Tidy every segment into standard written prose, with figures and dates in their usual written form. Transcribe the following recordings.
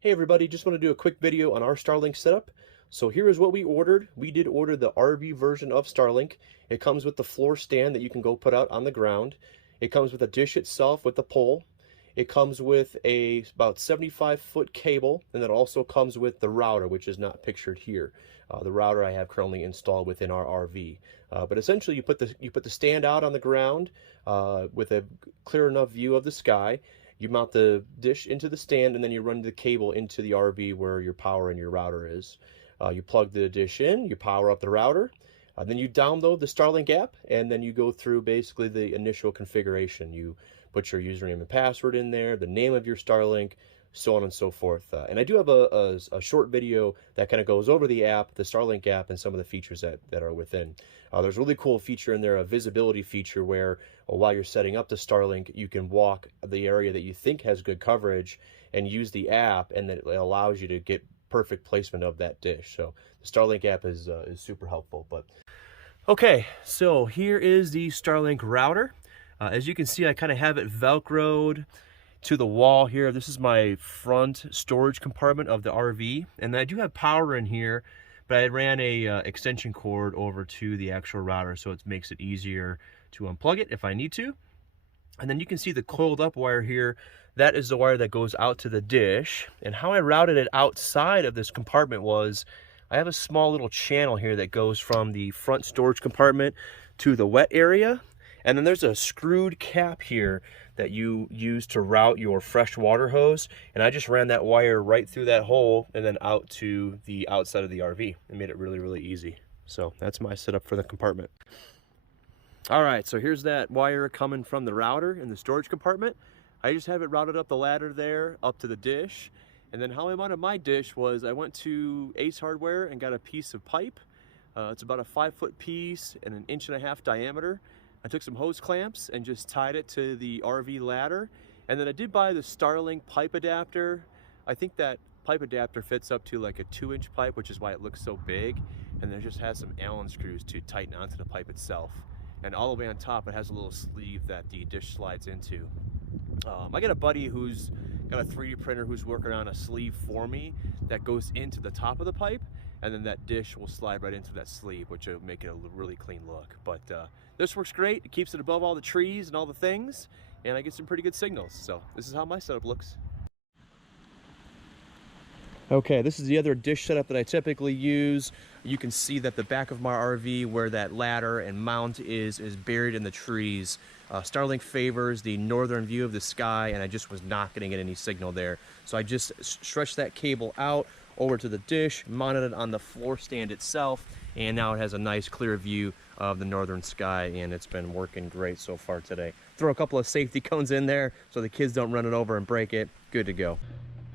Hey everybody, just want to do a quick video on our Starlink setup. So here is what we ordered. We did order the RV version of Starlink. It comes with the floor stand that you can go put out on the ground. It comes with a dish itself with the pole. It comes with a about 75-foot cable, and it also comes with the router, which is not pictured here. The router I have currently installed within our RV. But essentially, you put the stand out on the ground with a clear enough view of the sky. You mount the dish into the stand, and then you run the cable into the RV where your power and your router is. You plug the dish in, you power up the router, then you download the Starlink app, and then you go through basically the initial configuration. You put your username and password in there, the name of your Starlink, so on and so forth. And I do have a short video that kind of goes over the app, the Starlink app, and some of the features that are within. There's a really cool feature in there, a visibility feature where while you're setting up the Starlink, you can walk the area that you think has good coverage and use the app, and then it allows you to get perfect placement of that dish. So the Starlink app is super helpful. But okay, so here is the Starlink router. As you can see, I kind of have it Velcroed to the wall here. This is my front storage compartment of the RV, and I do have power in here, but I ran a extension cord over to the actual router, so it makes it easier to unplug it if I need to. And then you can see the coiled up wire here. That is the wire that goes out to the dish. And how I routed it outside of this compartment was I have a small little channel here that goes from the front storage compartment to the wet area. And then there's a screwed cap here that you use to route your fresh water hose. And I just ran that wire right through that hole and then out to the outside of the RV. It made it really, really easy. So that's my setup for the compartment. All right, so here's that wire coming from the router in the storage compartment. I just have it routed up the ladder there, up to the dish. And then how I mounted my dish was I went to Ace Hardware and got a piece of pipe. It's about a 5-foot piece and an 1.5 inch diameter. I took some hose clamps and just tied it to the RV ladder. And then I did buy the Starlink pipe adapter. I think that pipe adapter fits up to like a 2-inch pipe, which is why it looks so big. And then it just has some Allen screws to tighten onto the pipe itself. And all the way on top, it has a little sleeve that the dish slides into. I got a buddy who's got a 3D printer who's working on a sleeve for me that goes into the top of the pipe, and then that dish will slide right into that sleeve, which will make it a really clean look. But this works great. It keeps it above all the trees and all the things, and I get some pretty good signals. So this is how my setup looks. Okay, this is the other dish setup that I typically use. You can see that the back of my RV where that ladder and mount is buried in the trees. Starlink favors the northern view of the sky, and I just was not getting any signal there. So I just stretched that cable out over to the dish, mounted it on the floor stand itself, and now it has a nice clear view of the northern sky, and it's been working great so far today. Throw a couple of safety cones in there so the kids don't run it over and break it. Good to go.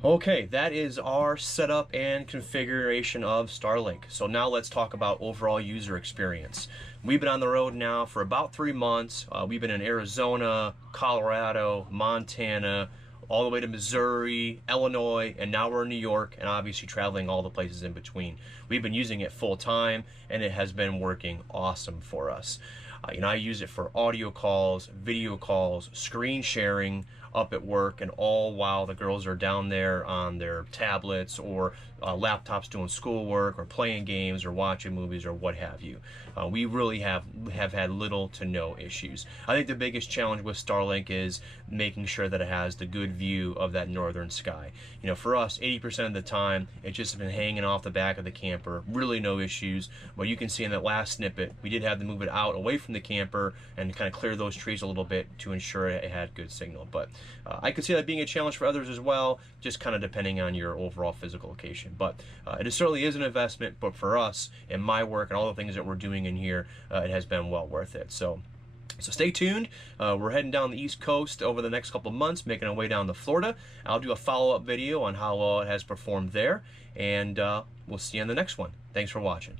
Okay, that is our setup and configuration of Starlink. So now let's talk about overall user experience. We've been on the road now for about 3 months. We've been in Arizona, Colorado, Montana, all the way to Missouri, Illinois, and now we're in New York, and obviously traveling all the places in between. We've been using it full time, and it has been working awesome for us. I use it for audio calls, video calls, screen sharing up at work, and all while the girls are down there on their tablets or laptops doing schoolwork or playing games or watching movies or what have you. We really have had little to no issues. I think the biggest challenge with Starlink is making sure that it has the good view of that northern sky. For us, 80% of the time, it's just been hanging off the back of the camper, really no issues. But you can see in that last snippet, we did have to move it out away from the camper and kind of clear those trees a little bit to ensure it had good signal. But I could see that being a challenge for others as well, just kind of depending on your overall physical location. But it certainly is an investment, but for us and my work and all the things that we're doing in here, it has been well worth it. So stay tuned. We're heading down the East Coast over the next couple of months, making our way down to Florida. I'll do a follow-up video on how well it has performed there, and we'll see you on the next one. Thanks for watching.